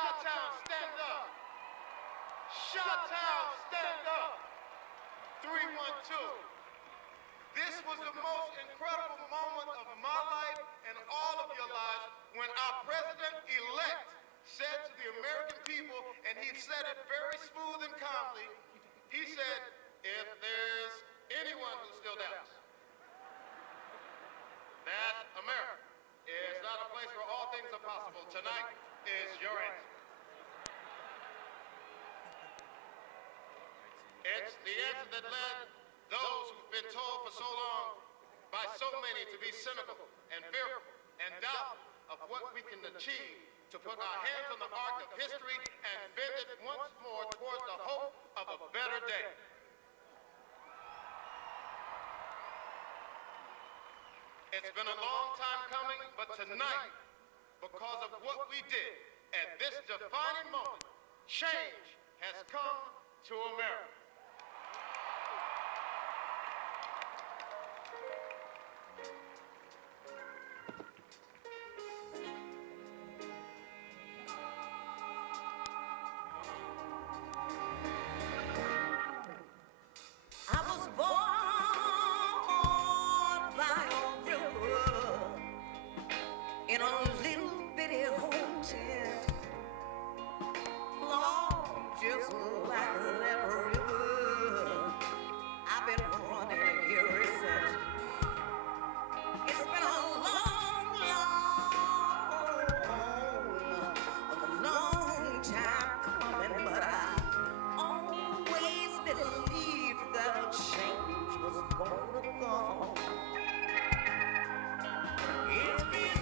Chi-Town, stand up. Chi-Town, stand up. 312. This was the most incredible moment of my life and all of your lives when our president-elect said to the American people, and he said it very smooth and calmly, he said, if there's anyone who still doubts that America is not a place where all things are possible, tonight is your answer. It's the answer that led those who've been told for so long by so many to be cynical and fearful and doubt of what we can achieve, to put our hands on the arc of history and bend it once more towards the hope of a better day. It's been a long time coming, but tonight, because of what we did at this defining moment, change has come to America. In a little bitty hotel, Lord, just like that river, I've been running here since. It's been a long time coming, but I always believed that a change was gonna come. It's been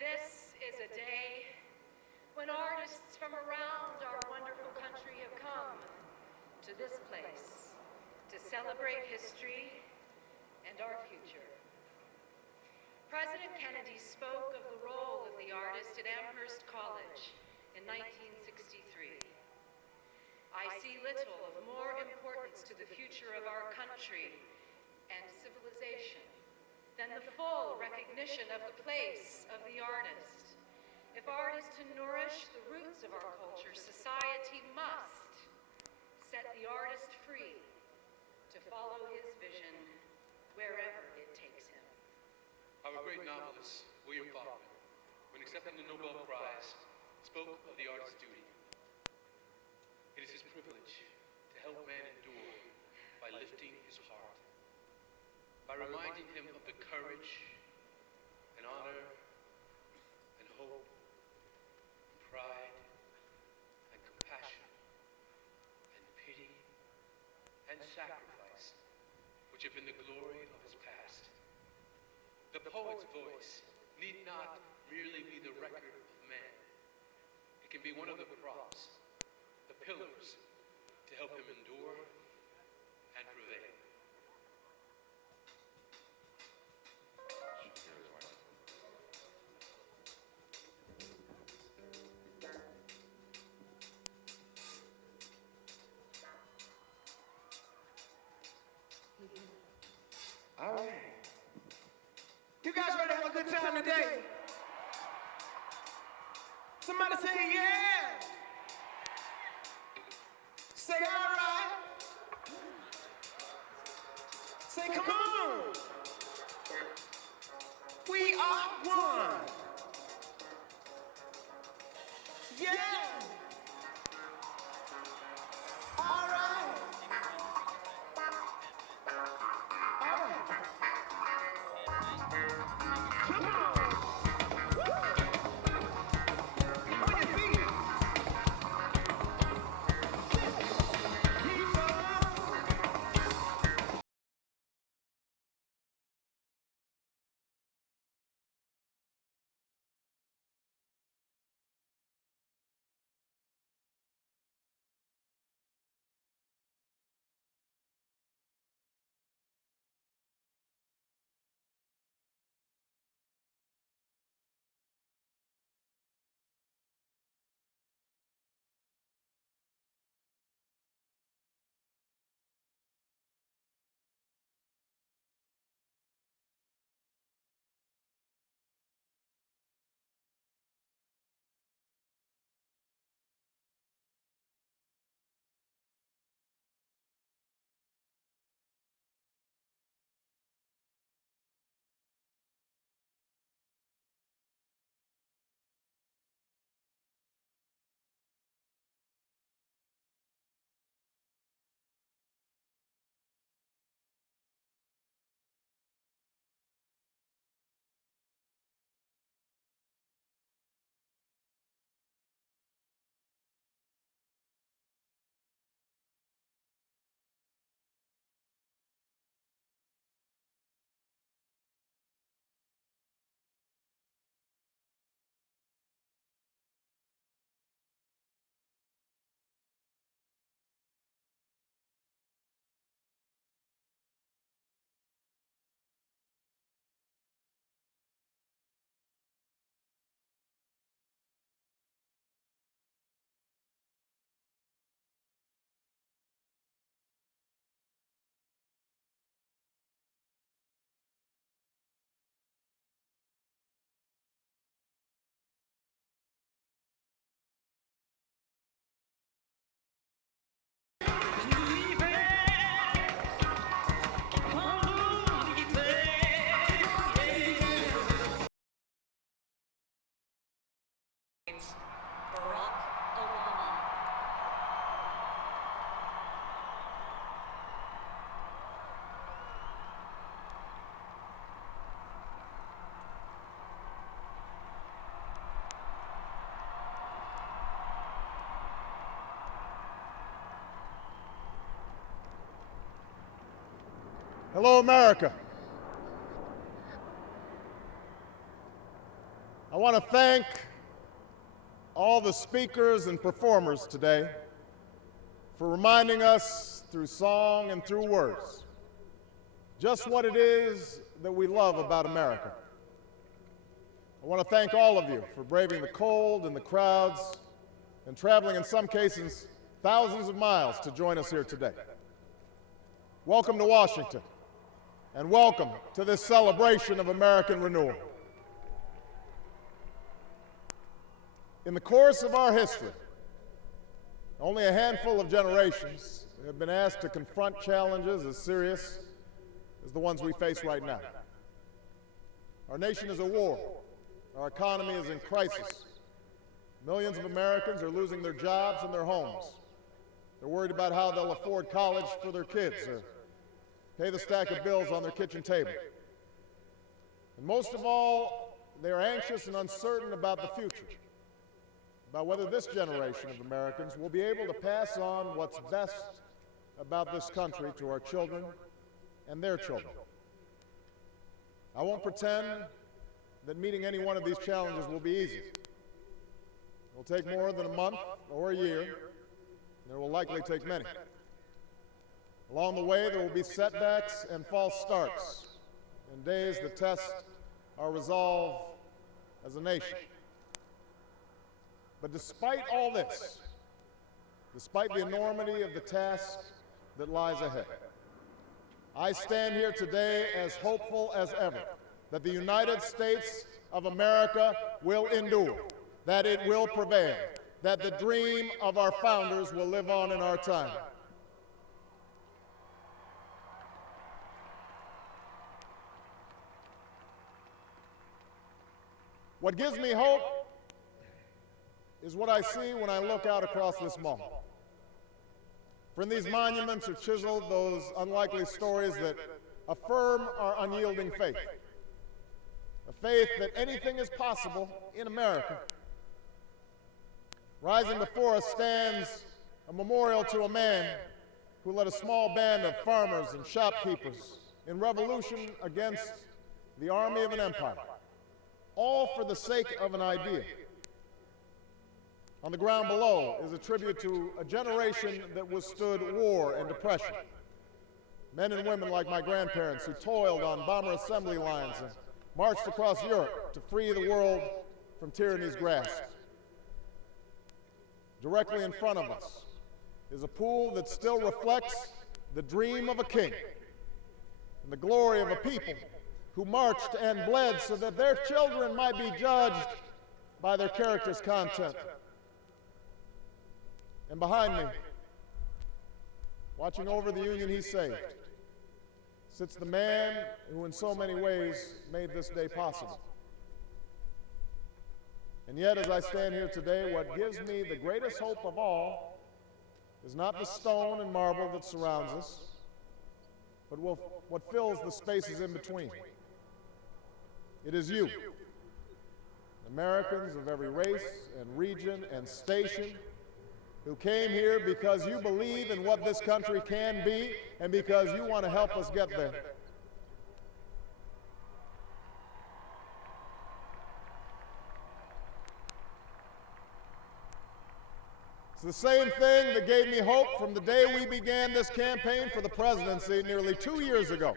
This is a day when artists from around our wonderful country have come to this place to celebrate history and our future. President Kennedy spoke of the role of the the artist at Amherst College in 1963. I see little of more importance to the future of our country and civilization than the full recognition of the place of the artist. If art is to nourish the roots of our culture, society must set the artist free to follow his vision wherever it takes him. Our great novelist, William Faulkner, when accepting the Nobel Prize, spoke of the artist's duty. It is his privilege to help man endure by lifting his heart, by reminding him of the courage and honor and hope, and pride and compassion and pity and sacrifice which have been the glory of his past. The poet's voice need not merely be the record of man. It can be one of the props, the pillars, to help him endure and prevail. All right. You guys ready to have a good time today? Somebody say yeah. Say all right. Say come on. We are one. Yeah. All right. All right. Come on. Woo. On your feet. Keep on. Barack Obama. Hello, America. I want to thank all the speakers and performers today for reminding us through song and through words just what it is that we love about America. I want to thank all of you for braving the cold and the crowds and traveling, in some cases, thousands of miles to join us here today. Welcome to Washington, and welcome to this celebration of American renewal. In the course of our history, only a handful of generations have been asked to confront challenges as serious as the ones we face right now. Our nation is at war. Our economy is in crisis. Millions of Americans are losing their jobs and their homes. They're worried about how they'll afford college for their kids or pay the stack of bills on their kitchen table. And most of all, they are anxious and uncertain about the future, about whether this generation of Americans will be able to pass on what's best about this country to our children and their children. I won't pretend that meeting any one of these challenges will be easy. It will take more than a month or a year, and it will likely take many. Along the way, there will be setbacks and false starts, and days that test our resolve as a nation. But despite all this, despite the enormity of the task that lies ahead, I stand here today as hopeful as ever that the United States of America will endure, that it will prevail, that the dream of our founders will live on in our time. What gives me hope is what I see when I look out across this mall. For in these monuments are chiseled those unlikely stories that affirm our unyielding faith. A faith that anything is possible in America. Rising before us stands a memorial to a man who led a small band of farmers and shopkeepers in revolution against the army of an empire, all for the sake of an idea. On the ground below is a tribute to a generation that withstood war and depression. Men and women like my grandparents who toiled on bomber assembly lines and marched across Europe to free the world from tyranny's grasp. Directly in front of us is a pool that still reflects the dream of a king and the glory of a people who marched and bled so that their children might be judged by their character's content. And behind me, watching over the union he saved, sits the man who in so many ways made this day possible. And yet, as I stand here today, what gives me the greatest hope of all is not the stone and marble that surrounds us, but what fills the spaces in between. It is you, Americans of every race and region and station, who came here because you believe in what this country can be and because you want to help us get there. It's the same thing that gave me hope from the day we began this campaign for the presidency nearly 2 years ago.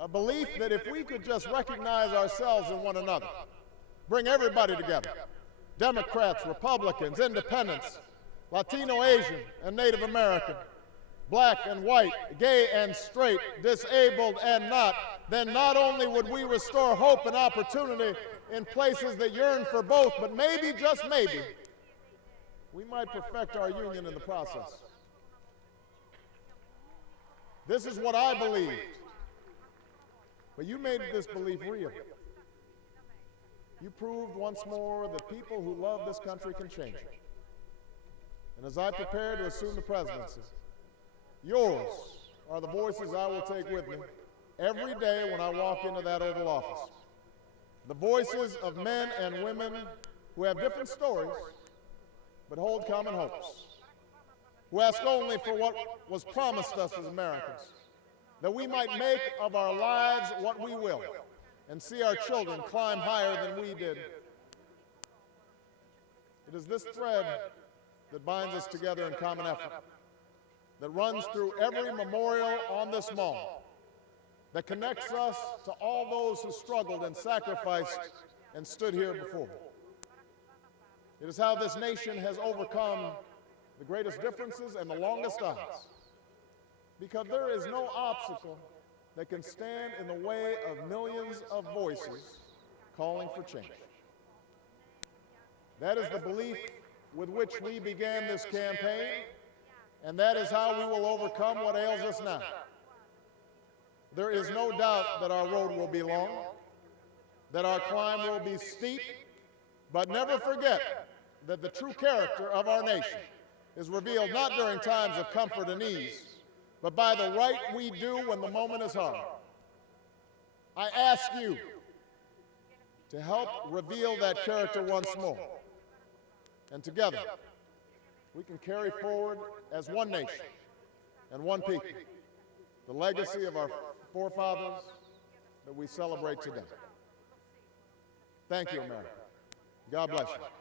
A belief that if we could just recognize ourselves in one another, bring everybody together, Democrats, Republicans, Independents, Latino, Asian, and Native American, black and white, gay and straight, disabled and not, then not only would we restore hope and opportunity in places that yearn for both, but maybe, just maybe, we might perfect our union in the process. This is what I believed, but you made this belief real. You proved once more that people who love this country can change it. And as I prepare to assume the presidency, yours are the voices I will take with me every day when I walk into that Oval Office. The voices of men and women who have different stories, but hold common hopes, who ask only for what was promised us as Americans, that we might make of our lives what we will, and see our children climb higher than we did. It is this thread that binds us together in common effort, that runs through every memorial on this mall, that connects us to all those who struggled and sacrificed and stood here before me. It is how this nation has overcome the greatest differences and the longest odds, because there is no obstacle that can stand in the way of millions of voices calling for change. That is the belief with which we began this campaign, and that is how we will overcome what ails us now. There is no doubt that our road will be long, that our climb will be steep, but never forget that the true character of our nation is revealed not during times of comfort and ease, but by the right we do when the moment is hard. I ask you to help reveal that character once more. And together, we can carry forward as one nation and one people the legacy of our forefathers that we celebrate today. Thank you, America. God bless you.